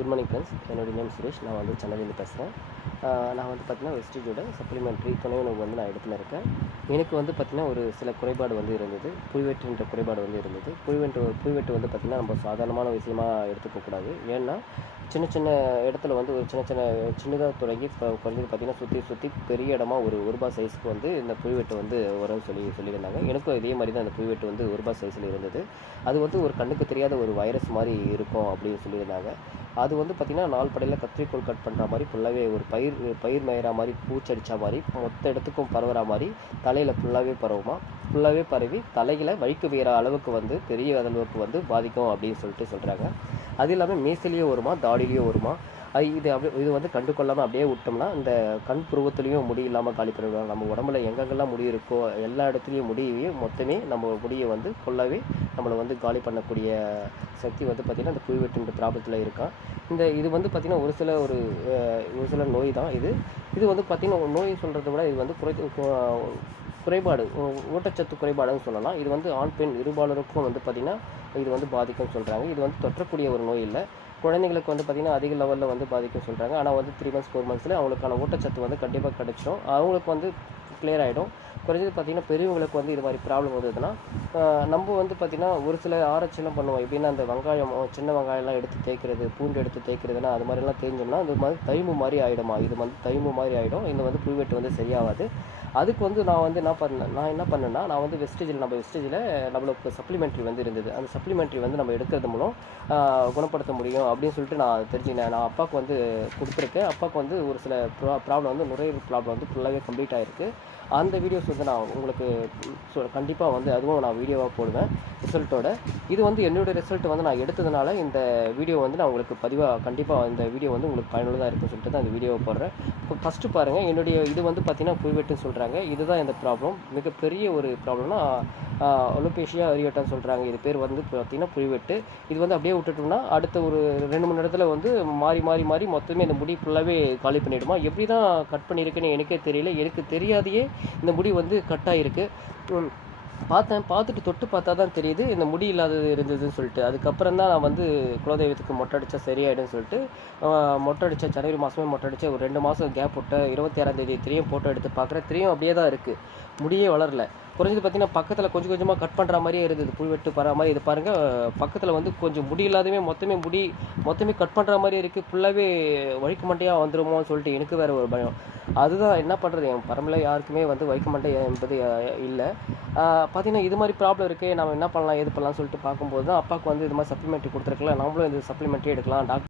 Good morning friends என்னுடைய name Suresh. நான் வந்து சென்னையிலேருந்து பேசுகிறேன் நான் வந்து பார்த்தீங்கன்னா வெஸ்டிஜோட சப்ளிமெண்ட்ரி துணை உணவு வந்து நான் எடுத்துன்னு இருக்கேன். எனக்கு வந்து பார்த்திங்கன்னா ஒரு சில குறைபாடு வந்து இருந்தது. புய்வெட்டுன்ற குறைபாடு வந்து இருந்தது. புய்வெட்டு புய்வெட்டு வந்து பார்த்திங்கன்னா நம்ம சாதாரணமான விஷயமா எடுத்துக்கக்கூடாது ஏன்னா சின்ன சின்ன இடத்துல வந்து ஒரு சின்ன சின்ன சின்னதாக தொடங்கி இப்போ குறைஞ்சது பார்த்திங்கன்னா சுற்றி சுற்றி பெரிய இடமா ஒரு ஒரு ரூபா சைஸ்க்கு வந்து இந்த புய்வெட்டு வந்து வரும்னு சொல்லி சொல்லியிருந்தாங்க. எனக்கும் இதே மாதிரி தான் அந்த புய்வெட்டு வந்து ஒரு ரூபா சைஸில் இருந்தது. அது வந்து ஒரு கண்ணுக்கு தெரியாத ஒரு வைரஸ் மாதிரி இருக்கும் அப்படின்னு சொல்லியிருந்தாங்க. அது வந்து பார்த்திங்கன்னா நாள் படையில் கத்திரிக்கோள் கட் பண்ணுற மாதிரி ஃபுல்லாகவே ஒரு பயிர் பயிர் மயிரா மாதிரி பூச்சடித்த மாதிரி மொத்த இடத்துக்கும் பரவுற மாதிரி தலையில் ஃபுல்லாகவே பரவுமா? ஃபுல்லாகவே பரவி தலையில் வழிக்கு வீற அளவுக்கு வந்து பெரிய அளவுக்கு வந்து பாதிக்கும் அப்படின்னு சொல்லிட்டு சொல்கிறாங்க அது இல்லாமல் மீசலையும் வருமா? தாடிலையும் வருமா? இது அப்படி இது வந்து கண்டு கொள்ளாமல் அப்படியே விட்டோம்னா இந்த கண் புருவத்துலேயும் முடி இல்லாமல் காலி பண்ணிடுவாங்க. நம்ம உடம்புல எங்கெங்கெல்லாம் முடி இருக்கோ எல்லா இடத்துலையும் முடியவே மொத்தமே நம்ம முடியை வந்து ஃபுல்லாகவே நம்மளை வந்து காலி பண்ணக்கூடிய சக்தி வந்து பார்த்திங்கன்னா இந்த புய்வெட்டுன்ற ப்ராப்ளத்தில் இருக்கான். இந்த இது வந்து பார்த்திங்கன்னா ஒரு சில ஒரு ஒரு சில நோய் தான் இது. இது வந்து பார்த்திங்கன்னா நோய் சொல்கிறத விட இது வந்து குறை குறைபாடு ஊட்டச்சத்து குறைபாடுன்னு சொல்லலாம். இது வந்து ஆண் பெண் இருபாலருக்கும் வந்து பார்த்திங்கன்னா இது வந்து பாதிக்கும்னு சொல்கிறாங்க இது வந்து தொற்றக்கூடிய ஒரு நோய் இல்லை. குழந்தைங்களுக்கு வந்து பார்த்திங்கன்னா அதிக லெவலில் வந்து பாதிக்கும் சொல்கிறாங்க ஆனால் வந்து த்ரீ மந்த்ஸ் ஃபோர் மந்த்ஸில் அவங்களுக்கான ஊட்டச்சத்து வந்து கண்டிப்பாக கிடைச்சிடும் அவங்களுக்கு வந்து கிளியர் ஆகிடும் குறைஞ்சது பார்த்திங்கன்னா பெரியவங்களுக்கு வந்து இது மாதிரி ப்ராப்ளம் வந்ததுன்னா நம்ம வந்து பார்த்திங்கன்னா ஒரு சில ஆராய்ச்சிலாம் பண்ணுவோம். எப்படின்னா அந்த வெங்காயம் சின்ன வெங்காயம்லாம் எடுத்து தேய்க்கிறது பூண்டு எடுத்து தேய்க்கிறதுனா அது மாதிரிலாம் தேஞ்சோம்னா அது மாதிரி தைமு மாதிரி ஆகிடுமா இது வந்து தைமு மாதிரி ஆகிடும் இந்த வந்து புய்வெட்டு வந்து சரியாகாது. அதுக்கு வந்து நான் வந்து என்ன பண்ணேன் நான் என்ன பண்ணேன்னா நான் வந்து வெஸ்டேஜில் நம்ம வெஸ்டேஜில் நம்மளுக்கு சப்ளிமெண்ட்ரி வந்து இருந்தது. அந்த சப்ளிமெண்ட்ரி வந்து நம்ம எடுக்கிறது மூலம் குணப்படுத்த முடியும் அப்படின்னு சொல்லிட்டு நான் தெரிஞ்சுக்கினேன். நான் அப்பாவுக்கு வந்து கொடுத்துருக்கேன். அப்பாவுக்கு வந்து ஒரு சில ப்ரா ப்ராப்ளம் வந்து நுரையீரல் ப்ராப்ளம் வந்து ஃபுல்லாகவே கம்ப்ளீட் ஆகிருக்கு அந்த வீடியோஸ் வந்து நான் உங்களுக்கு சொ கண்டிப்பாக வந்து அதுவும் நான் வீடியோவாக போடுவேன் ரிசல்ட்டோட இது வந்து என்னுடைய ரிசல்ட் வந்து நான் எடுத்ததுனால இந்த வீடியோ வந்து நான் உங்களுக்கு பதிவாக கண்டிப்பாக இந்த வீடியோ வந்து உங்களுக்கு பயனுள்ளதாக இருக்குன்னு சொல்லிட்டு தான் இந்த வீடியோவை போடுறேன். இப்போ ஃபஸ்ட்டு பாருங்கள் என்னுடைய இது வந்து பார்த்தீங்கன்னா புய்வெட்டுன்னு சொல்கிறாங்க இதுதான் இந்த ப்ராப்ளம் மிகப்பெரிய ஒரு ப்ராப்ளம்னா ஒலிபேஷியா அரியட்டான்னு சொல்கிறாங்க இது பேர் வந்து பார்த்திங்கன்னா புய்வெட்டு இது வந்து அப்படியே விட்டுட்டோம்னா அடுத்த ஒரு ரெண்டு மூணு இடத்துல வந்து மாறி மாறி மாறி மொத்தமே இந்த முடி ஃபுல்லாகவே காலி பண்ணிவிடுமா எப்படி தான் கட் பண்ணியிருக்குன்னு எனக்கே தெரியல. எனக்கு தெரியாதையே இந்த முடி வந்து கட் ஆகிருக்கு பார்த்தேன். பார்த்துட்டு தொட்டு பார்த்தா தான் தெரியுது. இந்த முடி இல்லாதது இருந்ததுன்னு சொல்லிட்டு. அதுக்கப்புறம் தான் நான் வந்து குலதெய்வத்துக்கு மொட்டை அடித்தா சரியாயிடும்னு சொல்லிட்டு மொட்டை அடித்தேன் ஜனவரி மாதமே மொட்டை அடித்தேன் ஒரு ரெண்டு மாதம் கேப் விட்டேன் இருபத்தி ஆறாம் தேதி திரியும் ஃபோட்டோ எடுத்து பார்க்குறேன். திரையும் அப்படியே தான் இருக்குது முடியே வளரல. குறைஞ்சது பார்த்தீங்கன்னா பக்கத்தில் கொஞ்சம் கொஞ்சமாக கட் பண்ணுற மாதிரியே இருந்தது. புல் வெட்டு பரா மாதிரி இது பாருங்கள் பக்கத்தில் வந்து கொஞ்சம் முடி இல்லாதவே மொத்தமே முடி மொத்தமே கட் பண்ணுற மாதிரி இருக்குது ஃபுல்லாகவே வழுக்கு மண்டையாக வந்துருமோன்னு சொல்லிட்டு எனக்கு வேறு ஒரு பயம். அதுதான் என்ன பண்ணுறது என் பரம்பரை யாருக்குமே வந்து வைக்க மண்டை என்பது இல்லை. பார்த்தீங்கன்னா இது மாதிரி ப்ராப்ளம் இருக்குது நம்ம என்ன பண்ணலாம் எது பண்ணலாம்னு சொல்லிட்டு பார்க்கும்போது தான் அப்பாவுக்கு வந்து இது மாதிரி சப்ளிமெண்ட்ரி கொடுத்துருக்கலாம். நம்மளும் இந்த சப்ளிமெண்ட்ரி எடுக்கலாம். டாக்டர்